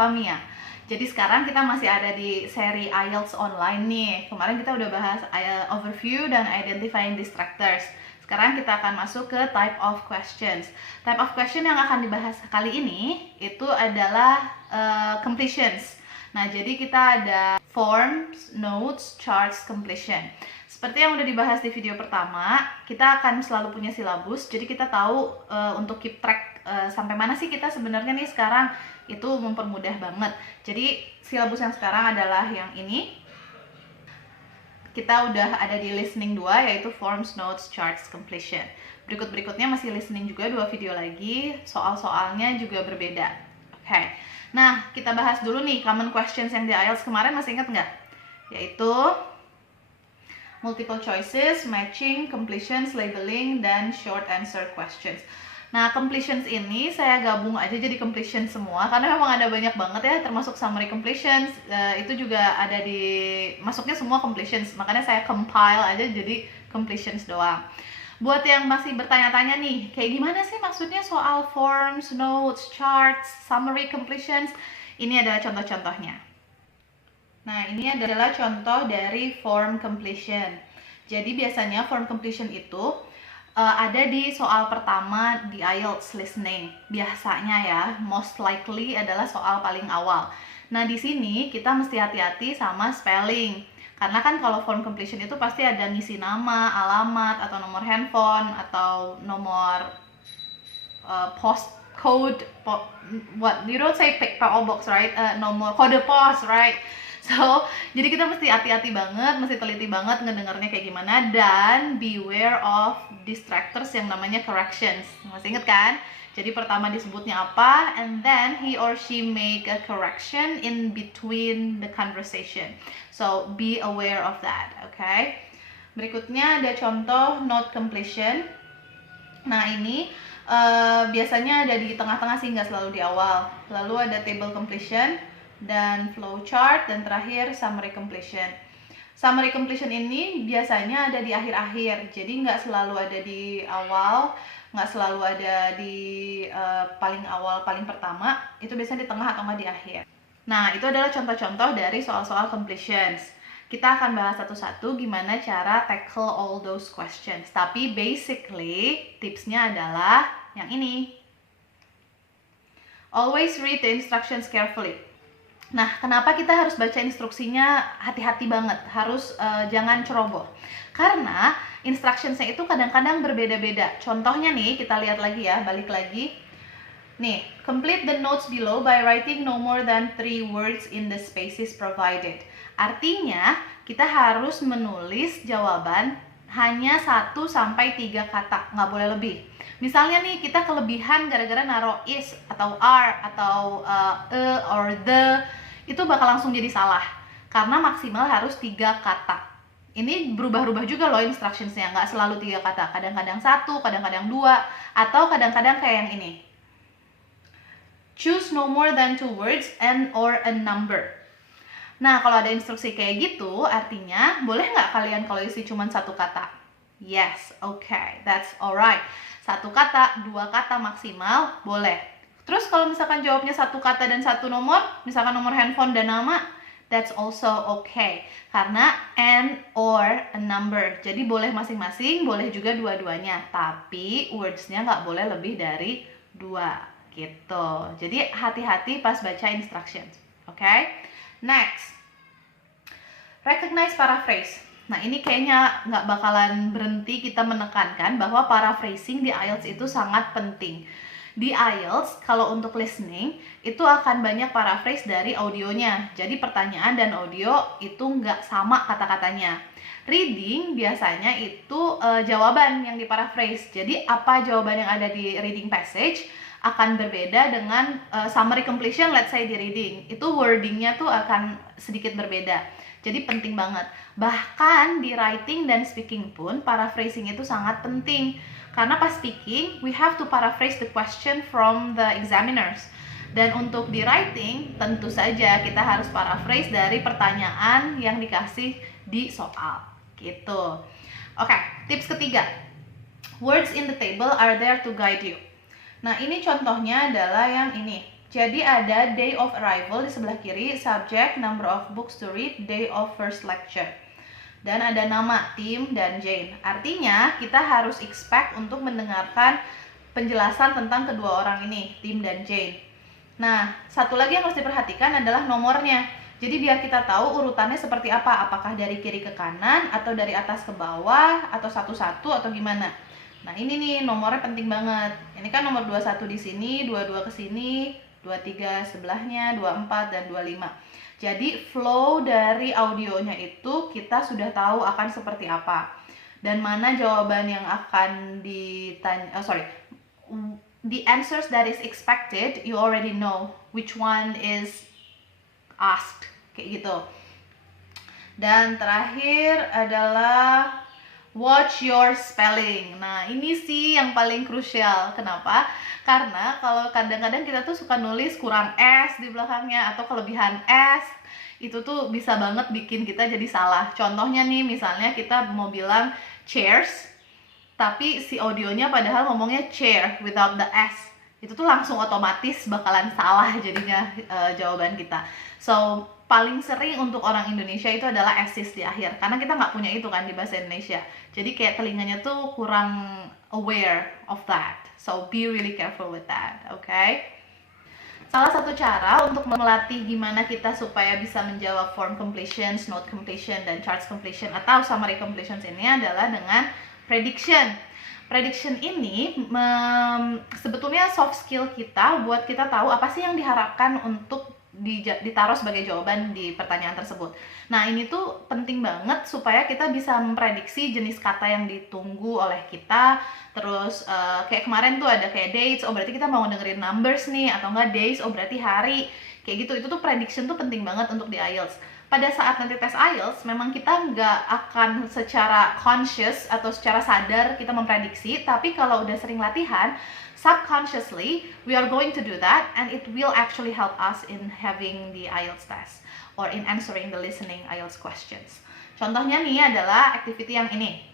Fahmi ya. Jadi sekarang kita masih ada di seri IELTS online nih. Kemarin kita udah bahas overview dan identifying distractors. Sekarang kita akan masuk ke type of questions. Type of question yang akan dibahas kali ini itu adalah completions. Nah, jadi kita ada forms, notes, charts, completion. Seperti yang udah dibahas di video pertama, kita akan selalu punya silabus. Jadi kita tahu untuk keep track sampai mana sih kita sebenarnya nih sekarang, itu mempermudah banget. Jadi silabus yang sekarang adalah yang ini. Kita udah ada di listening 2, yaitu forms, notes, charts, completion. Berikut-berikutnya masih listening juga 2 video lagi, soal-soalnya juga berbeda. Oke. Nah, kita bahas dulu nih common questions yang di IELTS kemarin, masih ingat nggak? Yaitu multiple choices, matching, completions, labeling, dan short answer questions. Nah, completions ini saya gabung aja jadi completion semua karena memang ada banyak banget ya, termasuk summary completions, itu juga ada di masuknya semua completions, makanya saya compile aja jadi completions doang. Buat yang masih bertanya-tanya nih, kayak gimana sih maksudnya soal forms, notes, charts, summary completions? Ini adalah contoh-contohnya. Nah, ini adalah contoh dari form completion. Jadi biasanya form completion itu ada di soal pertama di IELTS listening. Biasanya ya, most likely adalah soal paling awal. Nah, di sini kita mesti hati-hati sama spelling. Karena kan kalau form completion itu pasti ada ngisi nama, alamat, atau nomor handphone, atau nomor postcode, what you don't say PO box, right? Nomor kode pos, right? So, jadi kita mesti hati-hati banget, mesti teliti banget ngedengarnya kayak gimana, dan beware of distractors yang namanya corrections. Masih inget kan? Jadi pertama disebutnya apa, and then he or she make a correction in between the conversation. So, be aware of that, okay? Berikutnya ada contoh note completion. Nah, ini biasanya ada di tengah-tengah sih, nggak selalu di awal. Lalu ada table completion, dan flow chart, dan terakhir summary completion. Summary completion ini biasanya ada di akhir-akhir, jadi nggak selalu ada di awal, nggak selalu ada di paling awal, paling pertama, itu biasanya di tengah atau nggak di akhir. Nah, itu adalah contoh-contoh dari soal-soal completions. Kita akan bahas satu-satu gimana cara tackle all those questions. Tapi basically, tipsnya adalah yang ini. Always read the instructions carefully. Nah, kenapa kita harus baca instruksinya hati-hati banget, harus jangan ceroboh? Karena instructionsnya itu kadang-kadang berbeda-beda. Contohnya nih, kita lihat lagi ya, balik lagi. Nih, complete the notes below by writing no more than 3 words in the spaces provided. Artinya, kita harus menulis jawaban hanya 1-3 kata, nggak boleh lebih. Misalnya nih, kita kelebihan gara-gara naruh is atau are atau or the, itu bakal langsung jadi salah karena maksimal harus 3 kata. Ini berubah-ubah juga loh instructionsnya, nggak selalu 3 kata, kadang-kadang 1, kadang-kadang 2, atau kadang-kadang kayak yang ini, choose no more than 2 words and or a number. Nah, kalau ada instruksi kayak gitu, artinya boleh nggak kalian kalau isi cuma 1 kata? Yes, okay, that's alright. 1 kata, 2 kata maksimal, boleh. Terus kalau misalkan jawabnya 1 kata dan 1 nomor, misalkan nomor handphone dan nama, that's also okay. Karena and or a number. Jadi boleh masing-masing, boleh juga dua-duanya. Tapi words-nya nggak boleh lebih dari 2, gitu. Jadi hati-hati pas baca instructions, okay? Next, recognize paraphrase. Nah, ini kayaknya nggak bakalan berhenti kita menekankan bahwa paraphrasing di IELTS itu sangat penting. Di IELTS, kalau untuk listening, itu akan banyak paraphrase dari audionya. Jadi pertanyaan dan audio itu nggak sama kata-katanya. Reading biasanya itu jawaban yang diparaphrase. Jadi apa jawaban yang ada di reading passage akan berbeda dengan summary completion, let's say di reading. Itu wordingnya tuh akan sedikit berbeda. Jadi penting banget. Bahkan di writing dan speaking pun paraphrasing itu sangat penting. Karena pas speaking, we have to paraphrase the question from the examiners. Dan untuk di writing, tentu saja kita harus paraphrase dari pertanyaan yang dikasih di soal. Gitu. Oke, tips ketiga. Words in the table are there to guide you. Nah, ini contohnya adalah yang ini. Jadi ada day of arrival di sebelah kiri, subject, number of books to read, day of first lecture. Dan ada nama Tim dan Jane. Artinya kita harus expect untuk mendengarkan penjelasan tentang kedua orang ini, Tim dan Jane. Nah, satu lagi yang harus diperhatikan adalah nomornya. Jadi biar kita tahu urutannya seperti apa, apakah dari kiri ke kanan, atau dari atas ke bawah, atau satu-satu, atau gimana. Nah ini nih nomornya penting banget. Ini kan nomor 21 di sini, 22 ke sini, 23 sebelahnya, 24 dan 25. Jadi flow dari audionya itu kita sudah tahu akan seperti apa. Dan mana jawaban yang akan ditanya, the answers that is expected, you already know which one is asked, kayak gitu. Dan terakhir adalah watch your spelling. Nah, ini sih yang paling krusial. Kenapa? Karena kalau kadang-kadang kita tuh suka nulis kurang S di belakangnya atau kelebihan S, itu tuh bisa banget bikin kita jadi salah. Contohnya nih, misalnya kita mau bilang chairs, tapi si audionya padahal ngomongnya chair without the S. Itu tuh langsung otomatis bakalan salah jadinya jawaban kita. So, paling sering untuk orang Indonesia itu adalah assist di akhir, karena kita nggak punya itu kan di bahasa Indonesia. Jadi kayak telinganya tuh kurang aware of that. So be really careful with that, okay? Salah satu cara untuk melatih gimana kita supaya bisa menjawab form completions, note completion, dan charts completion atau summary completions ini adalah dengan prediction. Prediction ini sebetulnya soft skill kita buat kita tahu apa sih yang diharapkan untuk ditaruh sebagai jawaban di pertanyaan tersebut. Nah ini tuh penting banget supaya kita bisa memprediksi jenis kata yang ditunggu oleh kita. Terus kayak kemarin tuh ada kayak dates, oh berarti kita mau dengerin numbers nih, atau enggak days, oh berarti hari, kayak gitu. Itu tuh prediction tuh penting banget untuk di IELTS. Pada saat nanti tes IELTS, memang kita nggak akan secara conscious atau secara sadar kita memprediksi, tapi kalau udah sering latihan, subconsciously we are going to do that, and it will actually help us in having the IELTS test or in answering the listening IELTS questions. Contohnya nih adalah activity yang ini.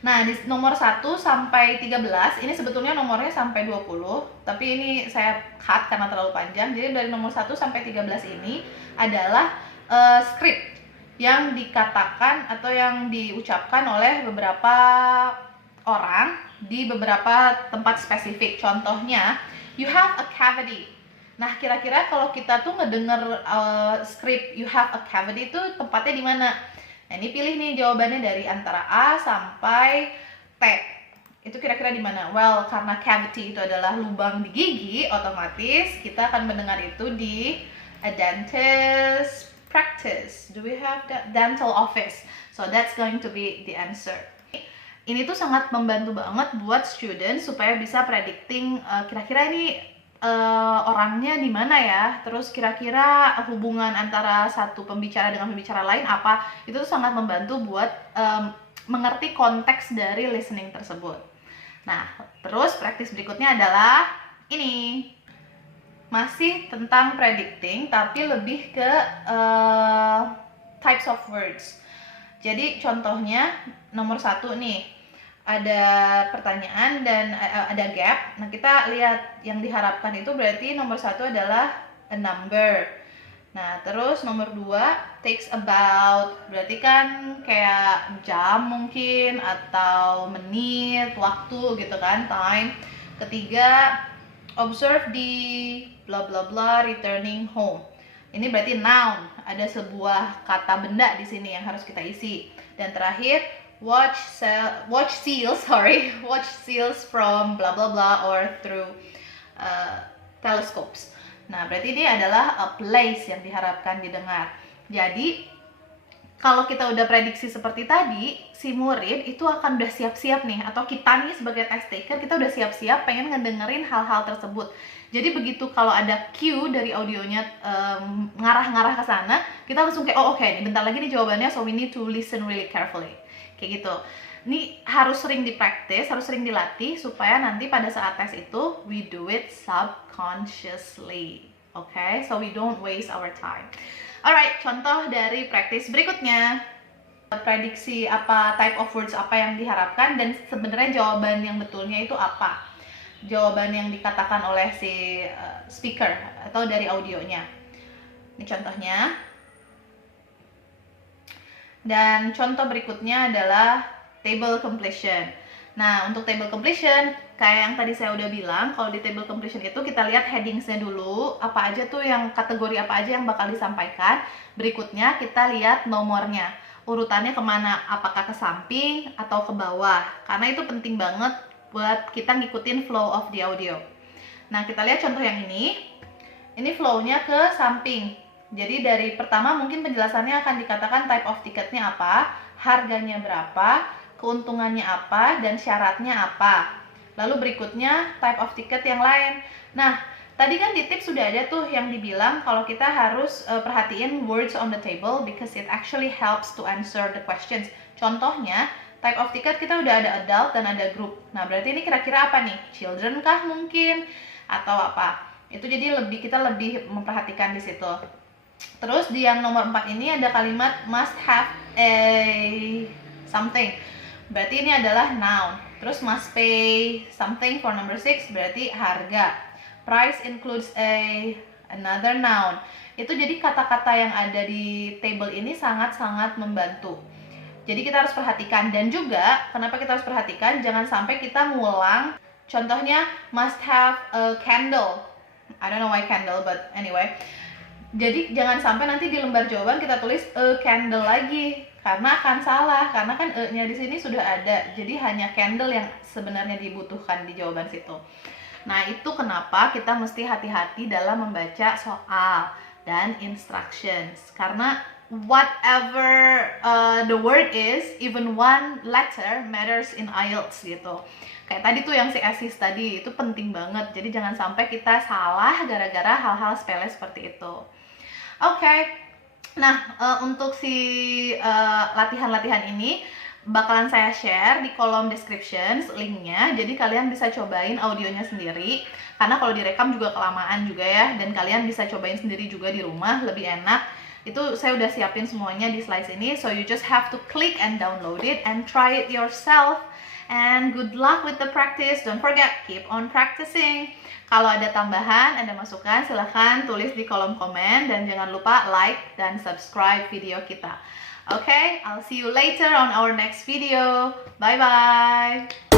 Nah, di nomor 1 sampai 13, ini sebetulnya nomornya sampai 20, tapi ini saya cut karena terlalu panjang. Jadi dari nomor 1 sampai 13 ini adalah script yang dikatakan atau yang diucapkan oleh beberapa orang di beberapa tempat spesifik. Contohnya, you have a cavity. Nah, kira-kira kalau kita tuh ngedenger script you have a cavity itu tempatnya di mana? Nah, ini pilih nih jawabannya dari antara A sampai T. Itu kira-kira di mana? Well, karena cavity itu adalah lubang di gigi, otomatis kita akan mendengar itu di a dentist practice. Do we have that? Dental office. So that's going to be the answer. Ini tuh sangat membantu banget buat student supaya bisa predicting kira-kira ini orangnya di mana ya, terus kira-kira hubungan antara satu pembicara dengan pembicara lain apa. Itu tuh sangat membantu buat mengerti konteks dari listening tersebut. Nah, terus praktis berikutnya adalah ini. Masih tentang predicting, tapi lebih ke types of words. Jadi contohnya nomor 1 nih, ada pertanyaan dan ada gap. Nah, kita lihat yang diharapkan itu berarti nomor 1 adalah a number. Nah, terus nomor 2 takes about, berarti kan kayak jam mungkin atau menit, waktu gitu kan, time. Ketiga, observe the bla bla bla returning home. Ini berarti noun, ada sebuah kata benda di sini yang harus kita isi. Dan terakhir, watch seals from bla bla bla or through telescopes. Nah, berarti ini adalah a place yang diharapkan didengar. Jadi, kalau kita udah prediksi seperti tadi, si murid itu akan udah siap-siap nih, atau kita nih sebagai test taker, kita udah siap-siap pengen ngedengerin hal-hal tersebut. Jadi begitu kalau ada cue dari audionya ngarah-ngarah ke sana, kita langsung kayak, oh oke, nih bentar lagi nih jawabannya, so we need to listen really carefully. Kayak gitu. Ini harus sering dipraktis, harus sering dilatih, supaya nanti pada saat tes itu, we do it subconsciously. Okay? So we don't waste our time. Alright, contoh dari praktis berikutnya. Prediksi apa, type of words apa yang diharapkan, dan sebenarnya jawaban yang betulnya itu apa. jawaban yang dikatakan oleh si speaker atau dari audionya. Ini contohnya. Dan contoh berikutnya adalah table completion. Nah, untuk table completion, kayak yang tadi saya udah bilang, kalau di table completion itu kita lihat headingsnya dulu, apa aja tuh yang kategori apa aja yang bakal disampaikan. Berikutnya kita lihat nomornya, urutannya kemana, apakah ke samping atau ke bawah. Karena itu penting banget buat kita ngikutin flow of the audio. Nah, kita lihat contoh yang ini. Ini flow-nya ke samping. Jadi dari pertama mungkin penjelasannya akan dikatakan type of ticketnya apa, harganya berapa, keuntungannya apa, dan syaratnya apa. Lalu berikutnya type of ticket yang lain. Nah, tadi kan di tips sudah ada tuh yang dibilang kalau kita harus perhatiin words on the table because it actually helps to answer the questions. Contohnya, type of ticket kita udah ada adult dan ada group. Nah, berarti ini kira-kira apa nih? Children kah mungkin? Atau apa? Itu jadi kita lebih memperhatikan di situ. Terus di yang nomor 4 ini ada kalimat must have a something. Berarti ini adalah noun. Terus must pay something for number 6 berarti harga. Price includes another noun. Itu jadi kata-kata yang ada di table ini sangat-sangat membantu. Jadi kita harus perhatikan, dan juga kenapa kita harus perhatikan, jangan sampai kita ngulang. Contohnya must have a candle. I don't know why candle, but anyway. Jadi jangan sampai nanti di lembar jawaban kita tulis a candle lagi, karena akan salah, karena kan e-nya di sini sudah ada. Jadi hanya candle yang sebenarnya dibutuhkan di jawaban situ. Nah, itu kenapa kita mesti hati-hati dalam membaca soal dan instructions. Karena whatever the word is, even one letter matters in IELTS gitu. Kayak tadi tuh yang si assist tadi, itu penting banget. Jadi jangan sampai kita salah gara-gara hal-hal sepele seperti itu. Oke. Nah, untuk si latihan-latihan ini bakalan saya share di kolom descriptions linknya. Jadi kalian bisa cobain audionya sendiri. Karena kalau direkam juga kelamaan juga ya. Dan kalian bisa cobain sendiri juga di rumah, lebih enak. Itu saya udah siapin semuanya di slides ini. So you just have to click and download it and try it yourself. And good luck with the practice. Don't forget, keep on practicing. Kalau ada tambahan, ada masukan, silahkan tulis di kolom komen. Dan jangan lupa like dan subscribe video kita. Okay, I'll see you later on our next video. Bye-bye.